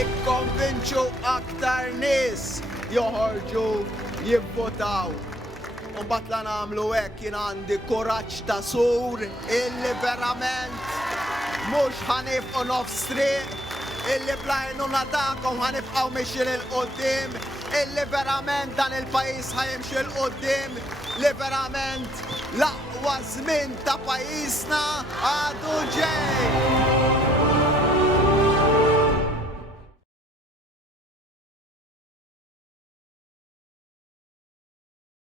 nikkonvinċu aktar nies joħorġu jivvotaw. Umbat la namlu hekk jien għandi kuraġġ ta' sur illi verament mhux ħanifqu nofs triq, illi blajnuna tagħkom ħanibqgħu mixjin il-qudiem, illi verament dan il-pajjiż ħajimxi l-qudiem, li verament l-aqwa żmien ta' pajjiżna għadu ġej.